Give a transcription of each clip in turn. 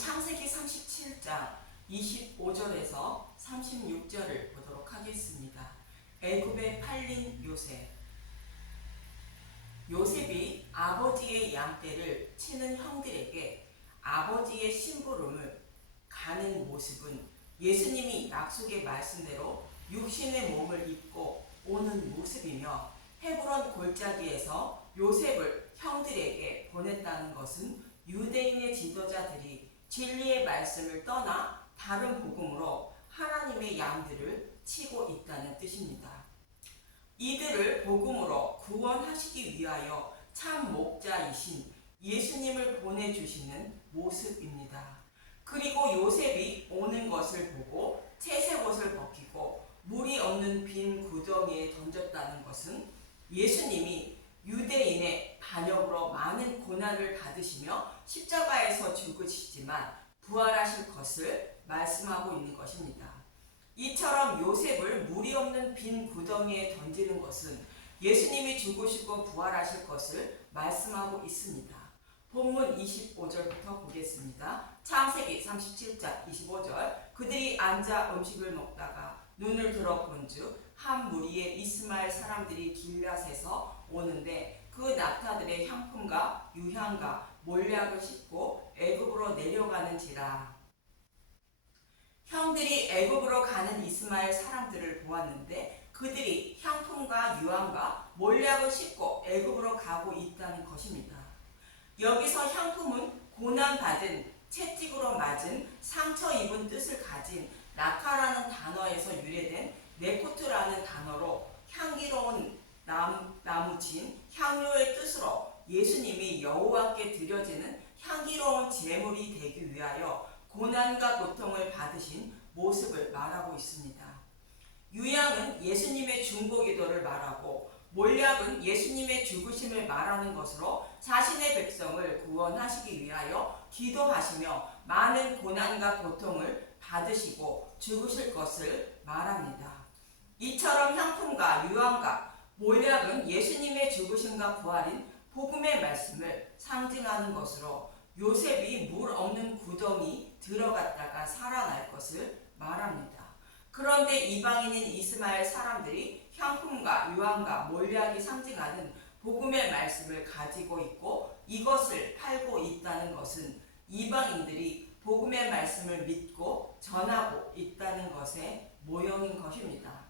창세기 37장 25절에서 36절을 보도록 하겠습니다. 애굽에 팔린 요셉. 요셉이 아버지의 양떼를 치는 형들에게 아버지의 심부름을 가는 모습은 예수님이 약속의 말씀대로 육신의 몸을 입고 오는 모습이며, 헤브론 골짜기에서 요셉을 형들에게 보냈다는 것은 유대인의 지도자들이 진리의 말씀을 떠나 다른 복음으로 하나님의 양들을 치고 있다는 뜻입니다. 이들을 복음으로 구원하시기 위하여 참 목자이신 예수님을 보내주시는 모습입니다. 그리고 요셉이 오는 것을 보고 채색옷을 벗기고 물이 없는 빈 구덩이에 던졌다는 것은 예수님이 유대인의 반역으로 많은 고난을 받으시며 십자가에서 죽으시지만 부활하실 것을 말씀하고 있는 것입니다. 이처럼 요셉을 물이 없는 빈 구덩이에 던지는 것은 예수님이 죽으시고 부활하실 것을 말씀하고 있습니다. 본문 25절부터 보겠습니다. 창세기 37장 25절. 그들이 앉아 음식을 먹다가 눈을 들어 본즉 한 무리의 이스마엘 사람들이 길앗에서 오는데 그 낙타들의 향품과 유향과 몰약을 싣고 애굽으로 내려가는지라. 형들이 애굽으로 가는 이스마엘 사람들을 보았는데 그들이 향품과 유향과 몰약을 싣고 애굽으로 가고 있다는 것입니다. 여기서 향품은 고난받은, 채찍으로 맞은, 상처 입은 뜻을 가진 낙하라는 단어에서 유래된 네코트라는 단어로 향기로운 나무진 향료의 뜻으로 예수님이 여호와께 드려지는 향기로운 제물이 되기 위하여 고난과 고통을 받으신 모습을 말하고 있습니다. 유향은 예수님의 중보기도를 말하고 몰약은 예수님의 죽으심을 말하는 것으로 자신의 백성을 구원하시기 위하여 기도하시며 많은 고난과 고통을 받으시고 죽으실 것을 말합니다. 이처럼 향품과 유향과 몰약은 예수님의 죽으심과 부활인 복음의 말씀을 상징하는 것으로 요셉이 물 없는 구덩이 들어갔다가 살아날 것을 말합니다. 그런데 이방인인 이스마엘 사람들이 향품과 유향과 몰약이 상징하는 복음의 말씀을 가지고 있고 이것을 팔고 있다는 것은 이방인들이 복음의 말씀을 믿고 전하고 있다는 것의 모형인 것입니다.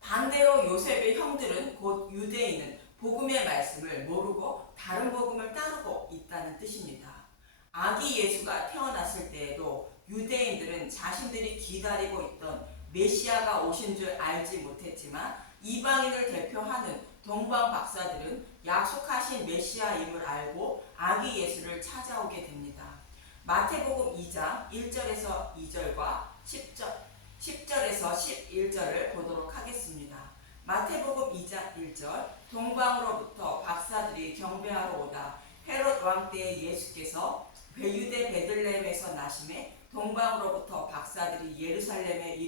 반대로 요셉의 형들은 곧 유대인은 복음의 말씀을 모르고 다른 복음을 따르고 있다는 뜻입니다. 아기 예수가 태어났을 때에도 유대인들은 자신들이 기다리고 있던 메시아가 오신 줄 알지 못했지만 이방인을 대표하는 동방 박사들은 약속하신 메시아임을 알고 아기 예수를 찾아오게 됩니다. 마태복음 2장 1절에서 2절과 10절에서 11절을 보도록 하겠습니다. 마태복음 2장 1절. 동방으로부터 박사들이 경배하러 오다 헤롯 왕 때에 예수께서 유대 베들레헴에서 나심에 동방으로부터 박사들이 예루살렘에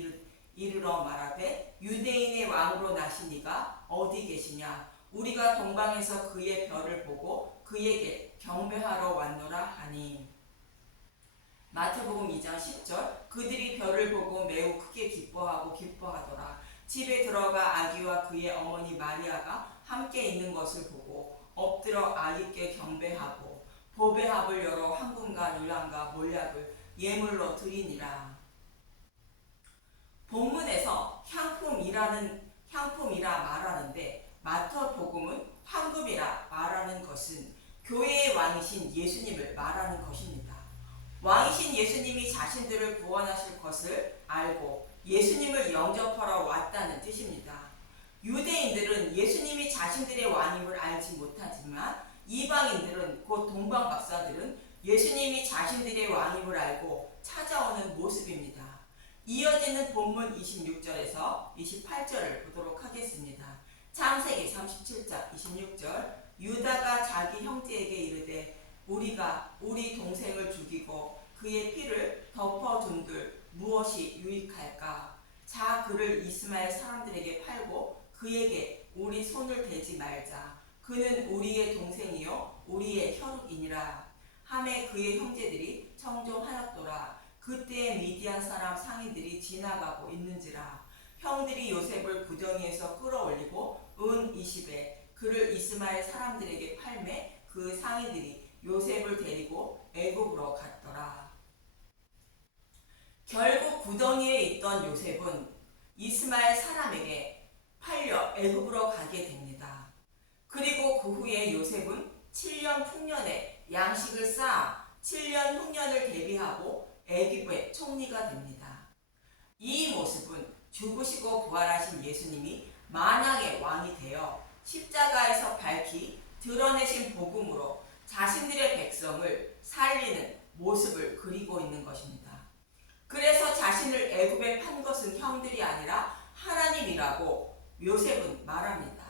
이르러 말하되 유대인의 왕으로 나신 이가 어디 계시냐? 우리가 동방에서 그의 별을 보고 그에게 경배하러 왔노라 하니. 마태복음 2장 10절. 그들이 별을 보고 매우 크게 기뻐하더라. 집에 들어가 아기와 그의 어머니 마리아가 함께 있는 것을 보고 엎드려 아기께 경배하고 보배 합을 열어 황금과 유향과 몰약을 예물로 드리니라. 본문에서 향품이라 말하는데 마태복음은 황금이라 말하는 것은 교회의 왕이신 예수님을 말하는 것입니다. 왕이신 예수님이 자신들을 구원하실 것을 알고 예수님을 영접하러 왔다는 뜻입니다. 유대인들은 예수님이 자신들의 왕임을 알지 못하지만 이방인들은 곧 동방 박사들은 예수님이 자신들의 왕임을 알고 찾아오는 모습입니다. 이어지는 본문 26절에서 28절을 보도록 하겠습니다. 창세기 37장 26절. 유다가 자기 형제에게 이르되 우리가 우리 동생을 죽이고 그의 피를 덮어둔들 무엇이 유익할까? 자 그를 이스마엘 사람들에게 팔고 그에게 우리 손을 대지 말자. 그는 우리의 동생이요 우리의 혈육이니라. 함에 그의 형제들이 청종하였더라. 그때 미디안 사람 상인들이 지나가고 있는지라. 형들이 요셉을 구덩이에서 끌어올리고 은 20에 그를 이스마엘 사람들에게 팔매 그 상인들이 요셉을 데리고 애굽으로 갔더라. 결국 구덩이에 있던 요셉은 이스마엘 사람에게 팔려 애굽으로 가게 됩니다. 그리고 그 후에 요셉은 7년 풍년에 양식을 쌓아 7년 흉년을 대비하고 애굽의 총리가 됩니다. 이 모습은 죽으시고 부활하신 예수님이 만왕의 왕이 되어 십자가에서 밝히 드러내신 복음으로 자신들의 백성을 살리는 모습을 그리고 있는 것입니다. 그래서 자신을 애굽에 판 것은 형들이 아니라 하나님이라고 요셉은 말합니다.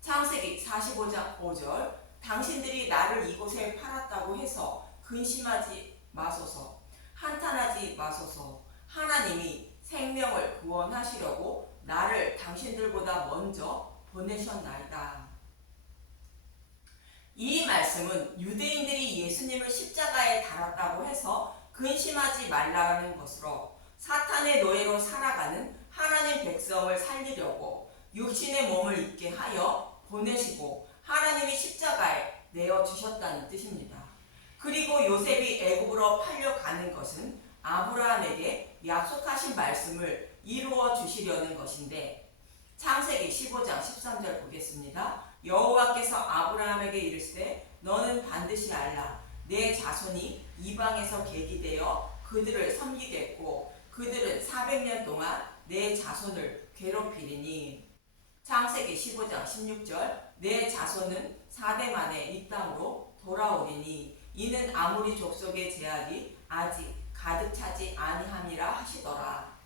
창세기 45장 5절 당신들이 나를 이곳에 팔았다고 해서 근심하지 마소서, 한탄하지 마소서. 하나님이 생명을 구원하시려고 나를 당신들보다 먼저 보내셨나이다. 이 말씀은 유대인들이 예수님을 십자가에 달았다고 해서 근심하지 말라는 것으로 사탄의 노예로 살아가는 하나님 백성을 살리려고 육신의 몸을 입게 하여 보내시고 하나님이 십자가에 내어주셨다는 뜻입니다. 그리고 요셉이 애굽으로 팔려가는 것은 아브라함에게 약속하신 말씀을 이루어 주시려는 것인데 창세기 15장 13절 보겠습니다. 여호와께서 아브라함에게 이르시되 너는 반드시 알라. 내 자손이 이방에서 계기되어 그들을 섬기겠고 그들은 400년 동안 내 자손을 괴롭히리니. 창세기 15장 16절 내 자손은 4대 만에 이 땅으로 돌아오리니 이는 아모리 족속의 제약이 아직 가득 차지 아니함이라 하시더라.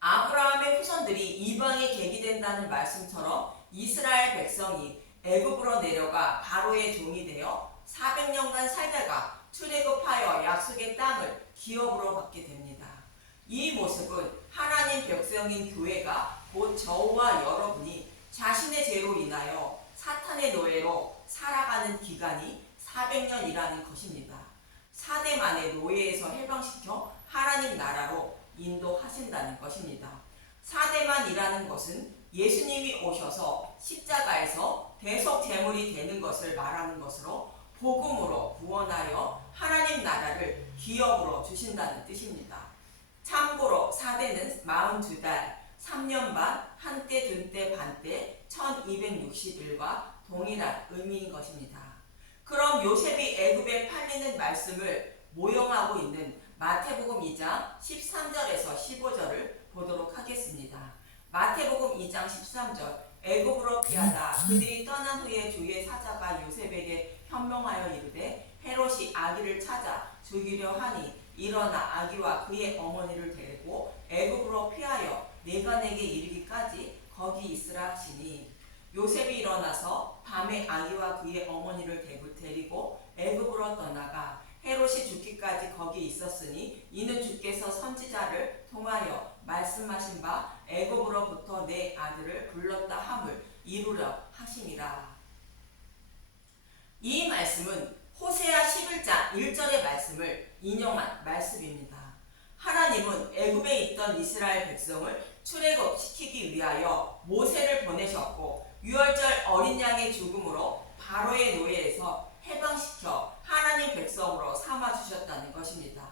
아브라함의 후손들이 이방에 계기된다는 말씀처럼 이스라엘 백성이 애굽으로 내려가 바로의 종이 되어 400년간 살다가 출애굽하여 약속의 땅을 기업으로 받게 됩니다. 이 모습은 하나님 백성인 교회가 곧 저와 여러분이 자신의 죄로 인하여 사탄의 노예로 살아가는 기간이 400년이라는 것입니다. 4대 만의 노예에서 해방시켜 하나님 나라로 인도하신다는 것입니다. 4대만이라는 것은 예수님이 오셔서 십자가에서 대속 제물이 되는 것을 말하는 것으로 복음으로 구원하여 하나님 나라를 기업으로 주신다는 뜻입니다. 참고로 4대는 42달, 3년 반, 한때, 둔때, 반때, 1260일과 동일한 의미인 것입니다. 그럼 요셉이 애굽에 팔리는 말씀을 모형하고 있는 마태복음 2장 13절에서 15절을 보도록 하겠습니다. 마태복음 2장 13절 애굽으로 피하다 그들이 떠난 후에 주의 사자가 요셉에게 현명하여 이르되 헤롯이 아기를 찾아 죽이려 하니 일어나 아기와 그의 어머니를 데리고 애굽으로 피하여 내가 내게 이르기까지 거기 있으라 하시니 요셉이 일어나서 밤에 아기와 그의 어머니를 데리고 애굽으로 떠나가 헤롯이 죽기까지 거기 있었으니 이는 주께서 선지자를 통하여 말씀하신 바 애굽으로부터 내 아들을 불렀다 함을 이루려 하심이라. 이 말씀은 호세아 11장 1절의 말씀을 인용한 말씀입니다. 하나님은 애굽에 있던 이스라엘 백성을 출애굽시키기 위하여 모세를 보내셨고 유월절 어린 양의 죽음으로 바로의 노예에서 해방시켜 하나님 백성으로 삼아주셨다는 것입니다.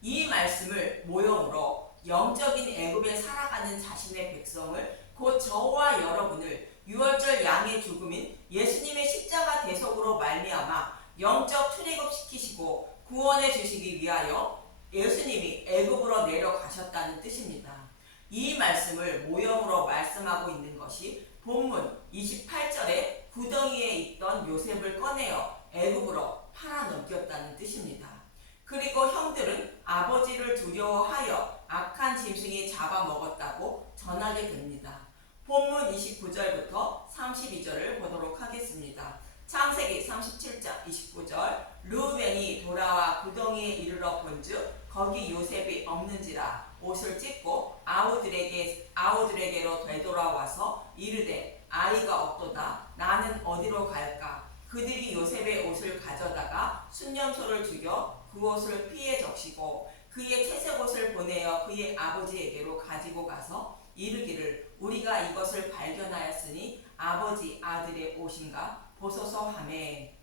이 말씀을 모형으로 영적인 애굽에 살아가는 자신의 백성을 곧 저와 여러분을 유월절 양의 죽음인 예수님의 십자가 대속으로 말미암아 영적 출애굽시키시고 구원해 주시기 위하여 예수님이 애굽으로 내려가셨다는 뜻입니다. 이 말씀을 모형으로 말씀하고 있는 것이 본문 28절에 구덩이에 있던 요셉을 꺼내어 애굽으로 팔아넘겼다는 뜻입니다. 그리고 형들은 아버지를 두려워하여 악한 짐승이 잡아먹었다고 전하게 됩니다. 본문 29절부터 32절을 보도록 하겠습니다. 창세기 37장 29절 르우벤이 돌아와 구덩이에 이르러 본즉 거기 요셉이 없는지라 옷을 찢고 아우들에게로 되돌아와서 이르되 아이가 없도다. 나는 어디로 갈까? 그들이 요셉의 옷을 가져다가 순념소를 죽여 그 옷을 피에 적시고 그의 채색 옷을 보내어 그의 아버지에게로 가지고 가서 이르기를 우리가 이것을 발견하였으니 아버지 아들의 옷인가 보소서 하매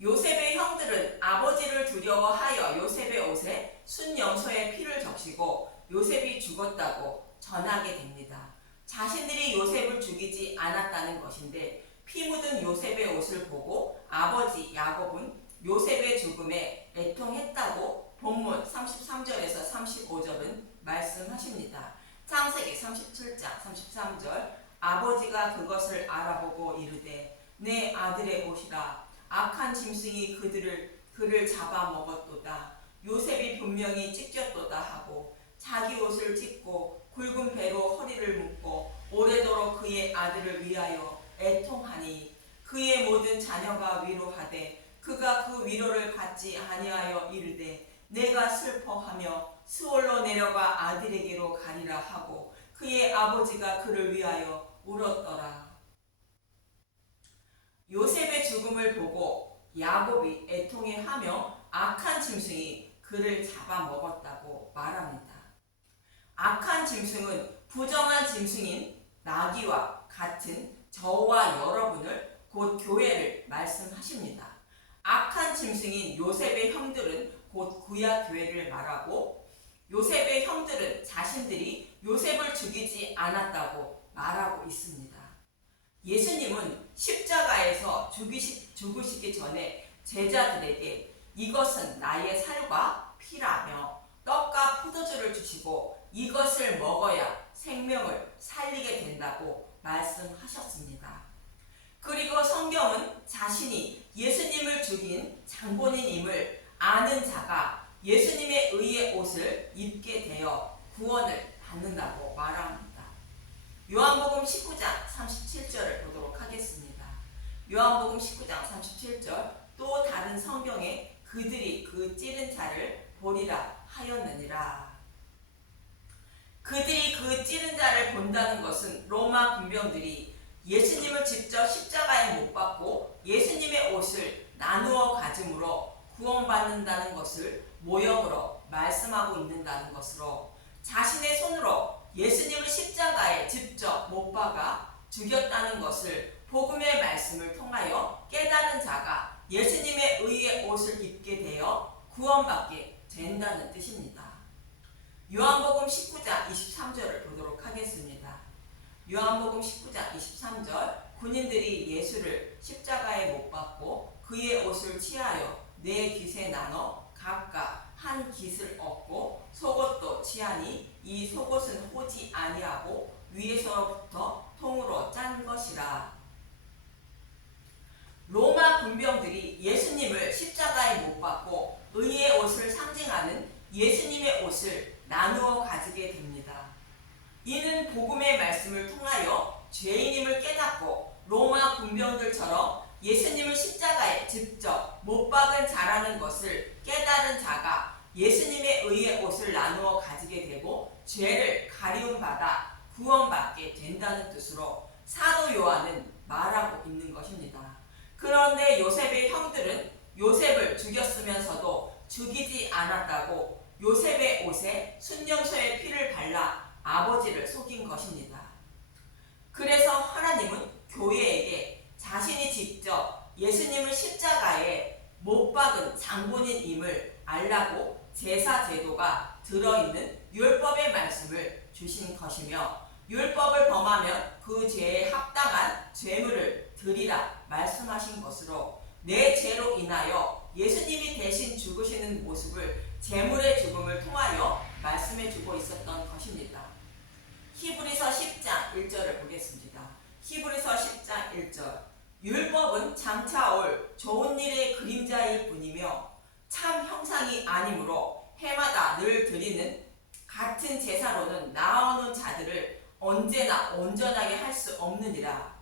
요셉의 형들은 아버지를 두려워하여 요셉의 옷에 순염소의 피를 적시고 요셉이 죽었다고 전하게 됩니다. 자신들이 요셉을 죽이지 않았다는 것인데 피 묻은 요셉의 옷을 보고 아버지 야곱은 요셉의 죽음에 애통했다고 본문 33절에서 35절은 말씀하십니다. 창세기 37장 33절 아버지가 그것을 알아보고 이르되 내 아들의 옷이라 악한 짐승이 그를 잡아먹었도다. 요셉이 분명히 찢겼도다 하고 자기 옷을 찢고 굵은 배로 허리를 묶고 오래도록 그의 아들을 위하여 애통하니 그의 모든 자녀가 위로하되 그가 그 위로를 받지 아니하여 이르되 내가 슬퍼하며 스올로 내려가 아들에게로 가리라 하고 그의 아버지가 그를 위하여 울었더라. 요셉의 죽음을 보고 야곱이 애통해하며 악한 짐승이 그를 잡아먹었다고 말합니다. 악한 짐승은 부정한 짐승인 나귀와 같은 저와 여러분을 곧 교회를 말씀하십니다. 악한 짐승인 요셉의 형들은 곧 구약 교회를 말하고 요셉의 형들은 자신들이 요셉을 죽이지 않았다고 말하고 있습니다. 예수님은 십자가에서 죽으시기 전에 제자들에게 이것은 나의 살과 피라며 떡과 포도주를 주시고 이것을 먹어야 생명을 살리게 된다고 말씀하셨습니다. 그리고 성경은 자신이 예수님을 죽인 장본인임을 아는 자가 예수님의 의의 옷을 입게 되어 구원을 받는다고 말합니다. 요한복음 19장 37절을 보도록 하겠습니다. 요한복음 19장 37절 또 다른 성경에 그들이 그 찌른 자를 보리라 하였느니라. 그들이 그 찌른 자를 본다는 것은 로마 군병들이 예수님을 직접 십자가에 못 박고 예수님의 옷을 나누어 가짐으로 구원받는다는 것을 모형으로 말씀하고 있는다는 것으로 자신의 손으로 예수님을 십자가에 직접 못 박아 죽였다는 것을 복음의 말씀을 통하여 깨달은 자가 예수님의 의의 옷을 입게 되어 구원받게 된다는 뜻입니다. 요한복음 19장 23절을 보도록 하겠습니다. 요한복음 19장 23절 군인들이 예수를 십자가에 못 박고 그의 옷을 취하여 네 깃에 나눠 각각 한 깃을 얻고 속옷도 취하니 이 속옷은 호지 아니하고 위에서부터 통으로 짠 것이라. 로마 군병들이 예수님을 십자가에 못 박고 의의 옷을 상징하는 예수님의 옷을 나누어 가지게 됩니다. 이는 복음의 말씀을 통하여 죄인임을 깨닫고 로마 군병들처럼 예수님을 십자가에 직접 못 박은 자라는 것을 깨달은 자가 예수님의 의의 옷을 나누어 가지게 되고 죄를 가리움받아 구원받게 된다는 뜻으로 사도 요한은 말하고 있는 것입니다. 그런데 요셉의 형들은 요셉을 죽였으면서도 죽이지 않았다고 요셉의 옷에 순념소의 피를 발라 아버지를 속인 것입니다. 그래서 하나님은 교회에게 자신이 직접 예수님을 십자가에 못 박은 장본인임을 알라고 제사 제도가 들어있는 율법의 말씀을 주신 것이며 율법을 범하면 그 죄에 합당한 죄물을 드리라 말씀하신 것으로 내 죄로 인하여 예수님이 대신 죽으시는 모습을 제물의 죽음을 통하여 말씀해 주고 있었던 것입니다. 히브리서 10장 1절을 보겠습니다. 히브리서 10장 1절 율법은 장차 올 좋은 일의 그림자일 뿐이며 참 형상이 아니므로 해마다 늘 드리는 같은 제사로는 나아오는 자들을 언제나 온전하게 할 수 없느니라.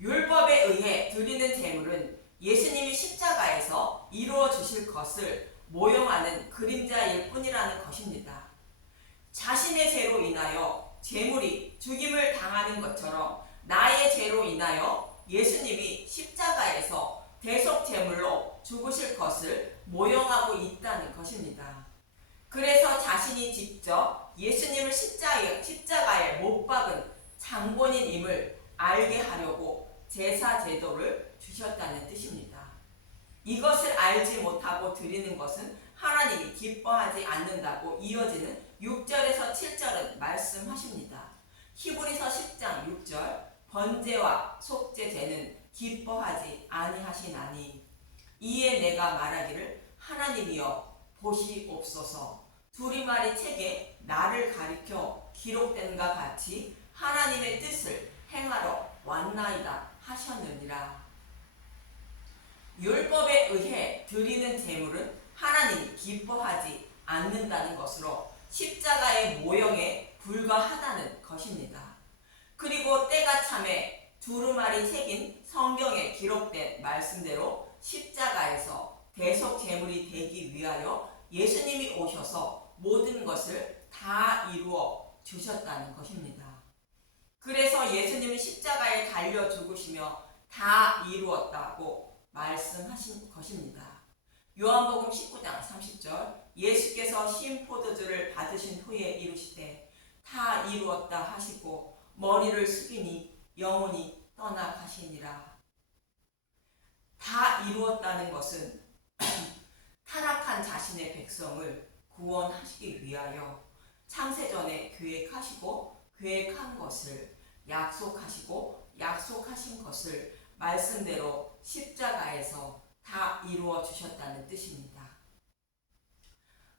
율법에 의해 드리는 제물은 예수님이 십자가에서 이루어 주실 것을 모형하는 그림자일 뿐이라는 것입니다. 자신의 죄로 인하여 제물이 죽임을 당하는 것처럼 나의 죄로 인하여 예수님이 십자가에서 대속 제물로 죽으실 것을 모형하고 있다는 것입니다. 그래서 자신이 직접 예수님을 십자가에 못 박은 장본인임을 알게 하려고 제사 제도를 주셨다는 뜻입니다. 이것을 알지 못하고 드리는 것은 하나님이 기뻐하지 않는다고 이어지는 6절에서 7절은 말씀하십니다. 히브리서 10장 6절 번제와 속죄제는 기뻐하지 아니하시나니 이에 내가 말하기를 하나님이여 보시옵소서. 두리마리 책에 나를 가리켜 기록된과 같이 하나님의 뜻을 행하러 왔나이다 하셨느니라. 율법에 의해 드리는 제물은 하나님이 기뻐하지 않는다는 것으로 십자가의 모형에 불과하다는 것입니다. 그리고 때가 참에 두루마리 책인 성경에 기록된 말씀대로 십자가에서 대속 제물이 되기 위하여 예수님이 오셔서 모든 것을 다 이루어 주셨다는 것입니다. 그래서 예수님은 십자가에 달려 죽으시며 다 이루었다고 말씀하신 것입니다. 요한복음 19장 30절 예수께서 신 포도주를 받으신 후에 이르시되 다 이루었다 하시고 머리를 숙이니 영혼이 떠나가시니라. 다 이루었다는 것은 타락한 자신의 백성을 구원하시기 위하여 창세전에 계획하시고 계획한 것을 약속하시고 약속하신 것을 말씀대로 십자가에서 다 이루어 주셨다는 뜻입니다.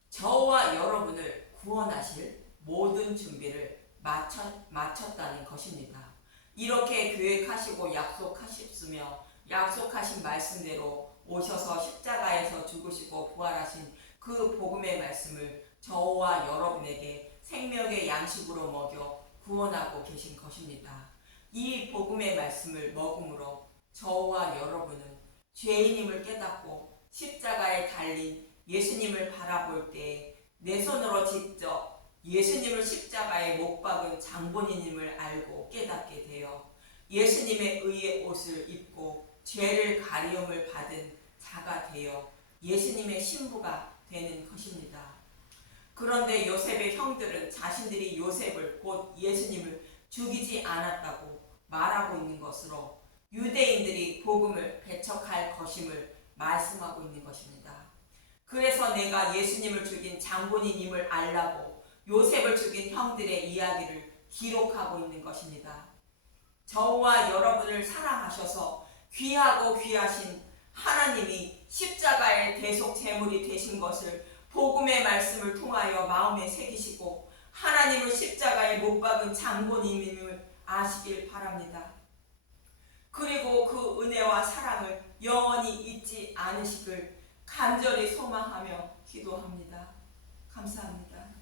저와 여러분을 구원하실 모든 준비를 마쳤다는 것입니다. 이렇게 계획하시고 약속하셨으며 약속하신 말씀대로 오셔서 십자가에서 죽으시고 부활하신 그 복음의 말씀을 저와 여러분에게 생명의 양식으로 먹여 구원하고 계신 것입니다. 이 복음의 말씀을 먹음으로 저와 여러분은 죄인임을 깨닫고 십자가에 달린 예수님을 바라볼 때 내 손으로 직접 예수님을 십자가에 못 박은 장본인임을 알고 깨닫게 되어 예수님의 의의 옷을 입고 죄를 가리움을 받은 자가 되어 예수님의 신부가 되는 것입니다. 그런데 요셉의 형들은 자신들이 요셉을 곧 예수님을 죽이지 않았다고 말하고 있는 것으로 유대인들이 복음을 배척할 것임을 말씀하고 있는 것입니다. 그래서 내가 예수님을 죽인 장본인임을 알라고 요셉을 죽인 형들의 이야기를 기록하고 있는 것입니다. 저와 여러분을 사랑하셔서 귀하고 귀하신 하나님이 십자가의 대속 제물이 되신 것을 복음의 말씀을 통하여 마음에 새기시고 하나님을 십자가에 못 박은 장본인임을 아시길 바랍니다. 그리고 그 은혜와 사랑을 영원히 잊지 않으시길 간절히 소망하며 기도합니다. 감사합니다.